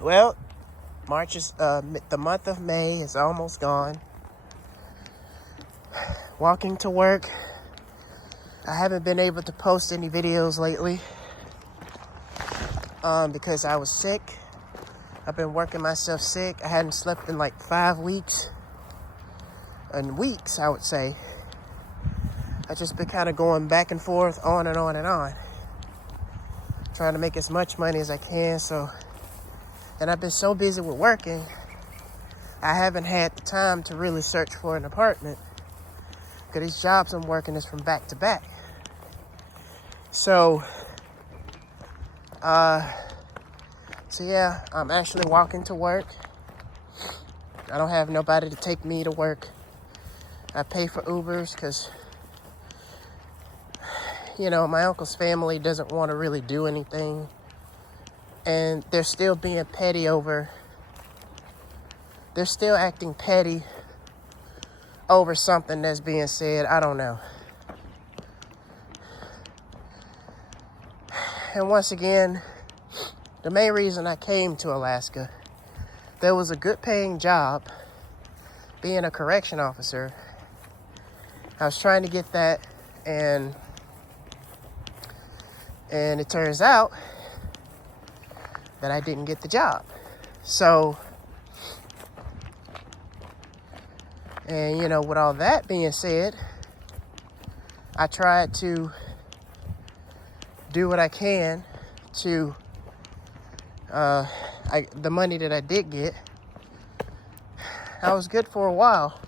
Well, March is the month of May is almost gone. Walking to work. I haven't been able to post any videos lately because I was sick. I've been working myself sick. I hadn't slept in like 5 weeks. And weeks, I would say. I just been kind of going back and forth, on and on and on. Trying to make as much money as I can, and I've been so busy with working, I haven't had the time to really search for an apartment. Because these jobs I'm working is from back to back. So yeah, I'm actually walking to work. I don't have nobody to take me to work. I pay for Ubers because, my uncle's family doesn't want to really do anything. And they're still being petty they're still acting petty over something that's being said. I don't know. And once again, the main reason I came to Alaska, there was a good paying job being a correction officer. I was trying to get that, and it turns out that I didn't get the job. So, and with all that being said, I tried to do what I can to the money that I did get. I was good for a while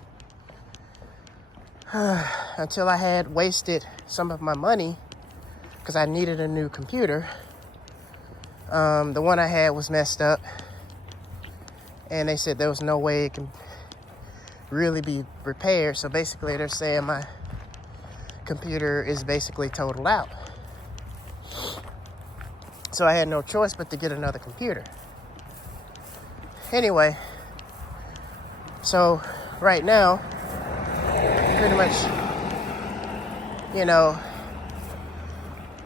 until I had wasted some of my money because I needed a new computer. The one I had was messed up, and they said there was no way it can really be repaired. So basically they're saying my computer is basically totaled out. So I had no choice but to get another computer. Anyway, so right now, pretty much,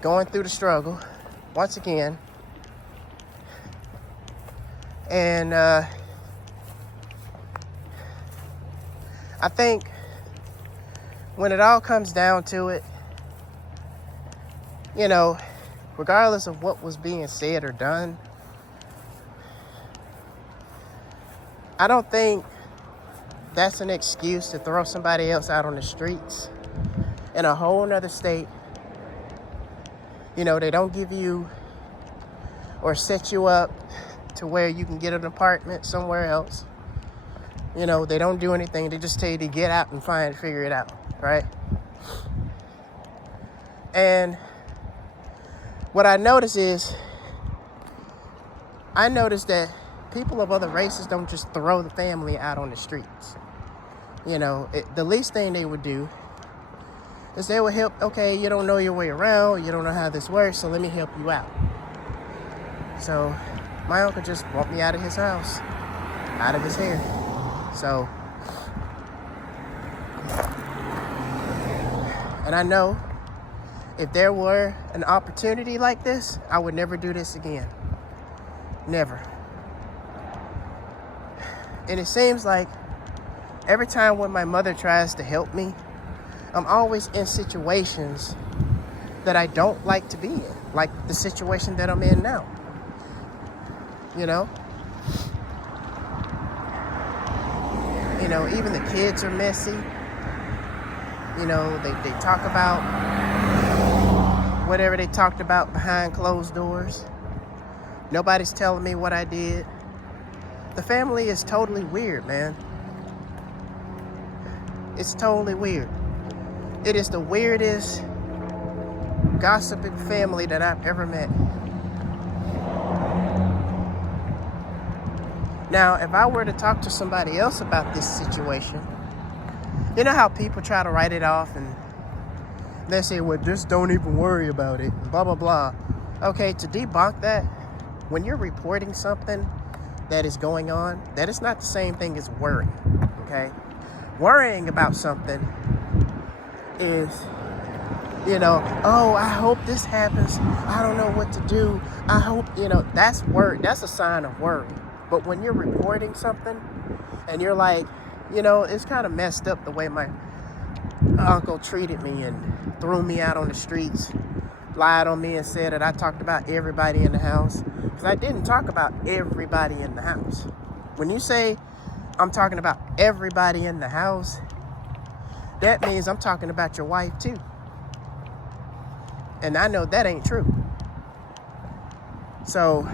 going through the struggle once again. And I think when it all comes down to it, regardless of what was being said or done, I don't think that's an excuse to throw somebody else out on the streets in a whole nother state. They don't give you or set you up to where you can get an apartment somewhere else. They don't do anything. They just tell you to get out and figure it out, right? And what I notice that people of other races don't just throw the family out on the streets. The least thing they would do is they would help. Okay, you don't know your way around. You don't know how this works, so let me help you out. So my uncle just walked me out of his house, out of his hair. So, and I know if there were an opportunity like this, I would never do this again. Never. And it seems like every time when my mother tries to help me, I'm always in situations that I don't like to be in, like the situation that I'm in now. Even the kids are messy. They talk about whatever they talked about behind closed doors. Nobody's telling me what I did. The family is totally weird, man. It's totally weird. It is the weirdest gossiping family that I've ever met. Now, if I were to talk to somebody else about this situation, you know how people try to write it off and they say, well, just don't even worry about it, blah, blah, blah. Okay, to debunk that, when you're reporting something that is going on, that is not the same thing as worrying, okay? Worrying about something is You know, oh, I hope this happens. I don't know what to do. I hope, that's that's a sign of worry. But when you're reporting something and you're like, it's kind of messed up the way my uncle treated me and threw me out on the streets, lied on me and said that I talked about everybody in the house. Because I didn't talk about everybody in the house. When you say I'm talking about everybody in the house, that means I'm talking about your wife too. And I know that ain't true. So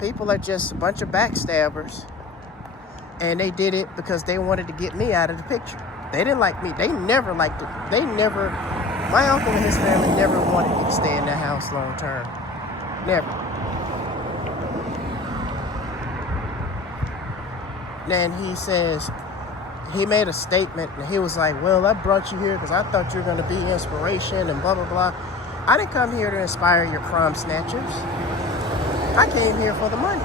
people are just a bunch of backstabbers, and they did it because they wanted to get me out of the picture. They didn't like me. They never liked it. My uncle and his family never wanted me to stay in that house long term. Never. Then he made a statement, and he was like, well, I brought you here because I thought you were going to be inspiration and blah, blah, blah. I didn't come here to inspire your crime snatchers. I came here for the money.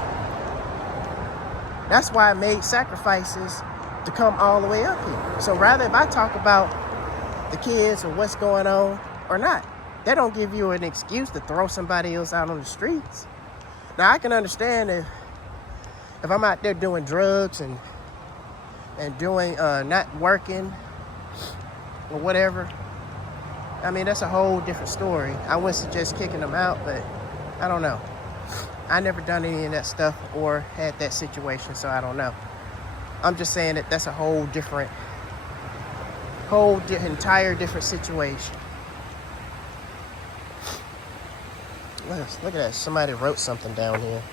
That's why I made sacrifices to come all the way up here. So rather if I talk about the kids or what's going on or not, that don't give you an excuse to throw somebody else out on the streets. Now I can understand if I'm out there doing drugs and doing not working or whatever. I mean, that's a whole different story. I wouldn't suggest kicking them out, but I don't know. I never done any of that stuff or had that situation, so I don't know. I'm just saying that that's a entire different situation. Look at that. Somebody wrote something down here.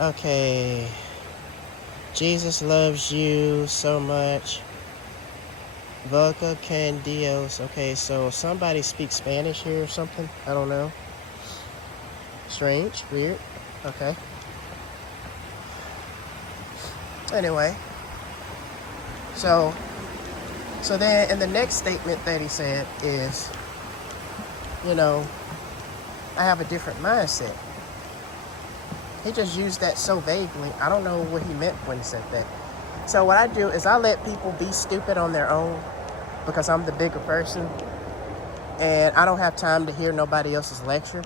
Okay. Jesus loves you so much. Volca can Dios. Okay, so somebody speaks Spanish here or something. I don't know. Strange. Weird. Okay. Anyway. So then in the next statement that he said is, I have a different mindset. He just used that so vaguely. I don't know what he meant when he said that. So what I do is I let people be stupid on their own because I'm the bigger person and I don't have time to hear nobody else's lecture.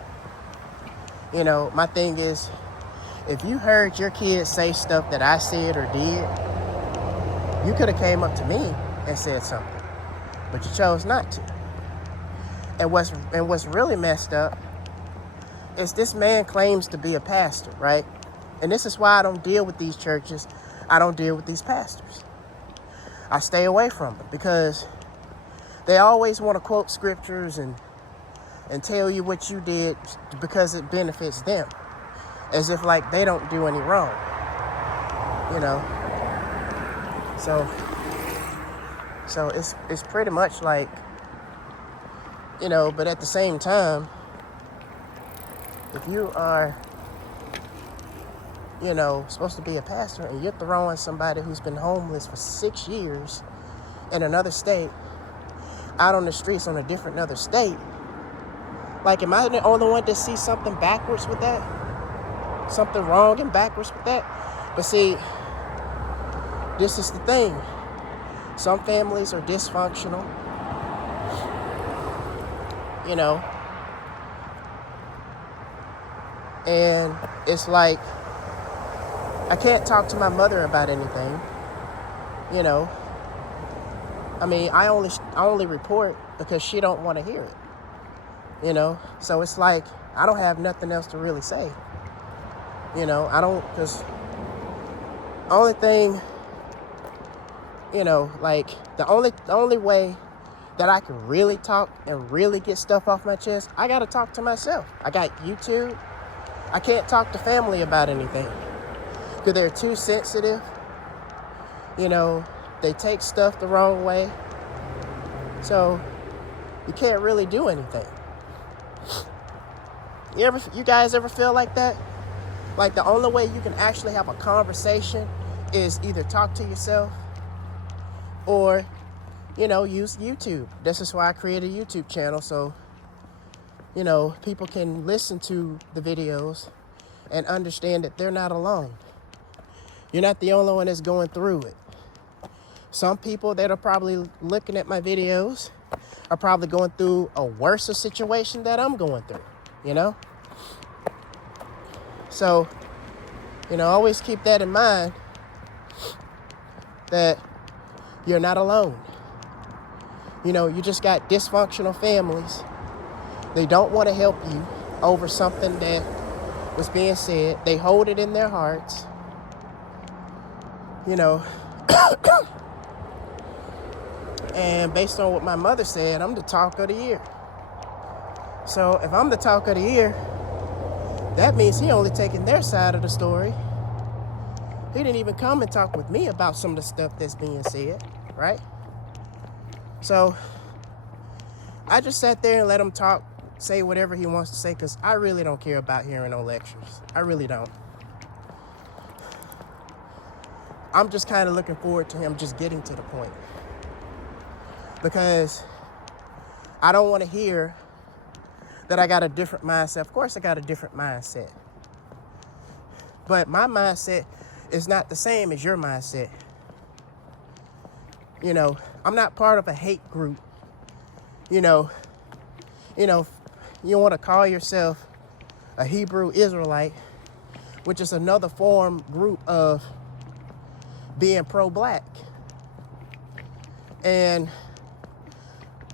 My thing is, if you heard your kids say stuff that I said or did, you could have came up to me and said something, but you chose not to. And what's really messed up is this man claims to be a pastor, right? And this is why I don't deal with these churches. I don't deal with these pastors. I stay away from them because they always want to quote scriptures and tell you what you did because it benefits them, as if like they don't do any wrong, So it's pretty much like, but at the same time, if you are, supposed to be a pastor and you're throwing somebody who's been homeless for 6 years in another state out on the streets on another state, like, am I the only one that sees something backwards with that? Something wrong and backwards with that? But see, this is the thing. Some families are dysfunctional, and it's like, I can't talk to my mother about anything, I mean, I only report because she don't want to hear it, so it's like, I don't have nothing else to really say, I don't, because only thing, like, the only way that I can really talk and really get stuff off my chest, I gotta talk to myself. I got YouTube. I can't talk to family about anything because they're too sensitive. They take stuff the wrong way. So you can't really do anything. You guys ever feel like that? Like the only way you can actually have a conversation is either talk to yourself or, use YouTube. This is why I created a YouTube channel, so, people can listen to the videos and understand that they're not alone. You're not the only one that's going through it. Some people that are probably looking at my videos are probably going through a worse situation that I'm going through, you know? So, you know, always keep that in mind, that you're not alone. You know, you just got dysfunctional families. They don't want to help you over something that was being said. They hold it in their hearts. You know, and based on what my mother said, I'm the talk of the year. So if I'm the talk of the year, that means he only taking their side of the story. He didn't even come and talk with me about some of the stuff that's being said, right? So I just sat there and let him talk, say whatever he wants to say, because I really don't care about hearing no lectures. I really don't. I'm just kind of looking forward to him just getting to the point. Because I don't want to hear that I got a different mindset. Of course I got a different mindset. But my mindset is not the same as your mindset. You know, I'm not part of a hate group. You want to call yourself a Hebrew Israelite, which is another group of being pro-black. And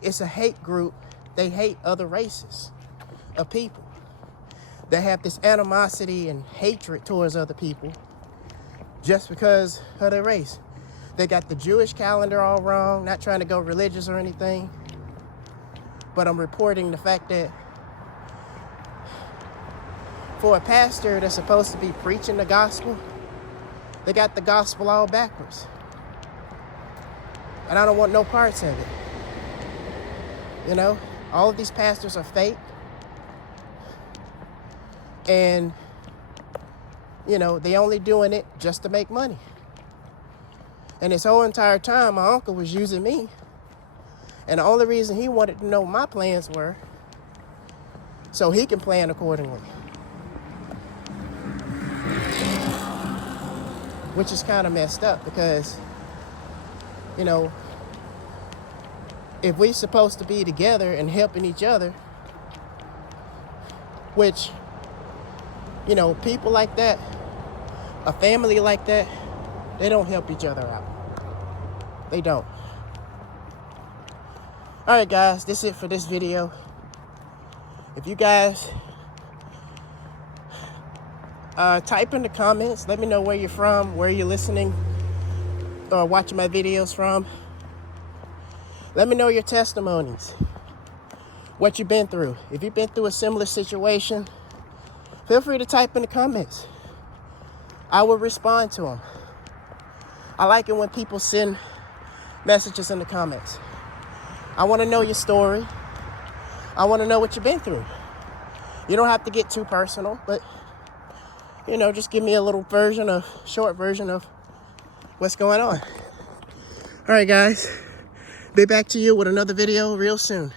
it's a hate group. They hate other races of people. They have this animosity and hatred towards other people just because of their race. They got the Jewish calendar all wrong, not trying to go religious or anything, but I'm reporting the fact that for a pastor that's supposed to be preaching the gospel, they got the gospel all backwards. And I don't want no parts of it. You know, all of these pastors are fake. And, you know, they only doing it just to make money. And this whole entire time, my uncle was using me. And the only reason he wanted to know what my plans were, so he can plan accordingly. Which is kind of messed up because, you know, if we're supposed to be together and helping each other, which, you know, people like that, a family like that, they don't help each other out. They don't. All right, guys, this is it for this video. If you guys type in the comments, let me know where you're from, where you're listening or watching my videos from. Let me know your testimonies, what you've been through. If you've been through a similar situation, feel free to type in the comments. I will respond to them. I like it when people send messages in the comments. I want to know your story. I want to know what you've been through. You don't have to get too personal, but, you know, just give me a little short version of what's going on. All right, guys. Be back to you with another video real soon.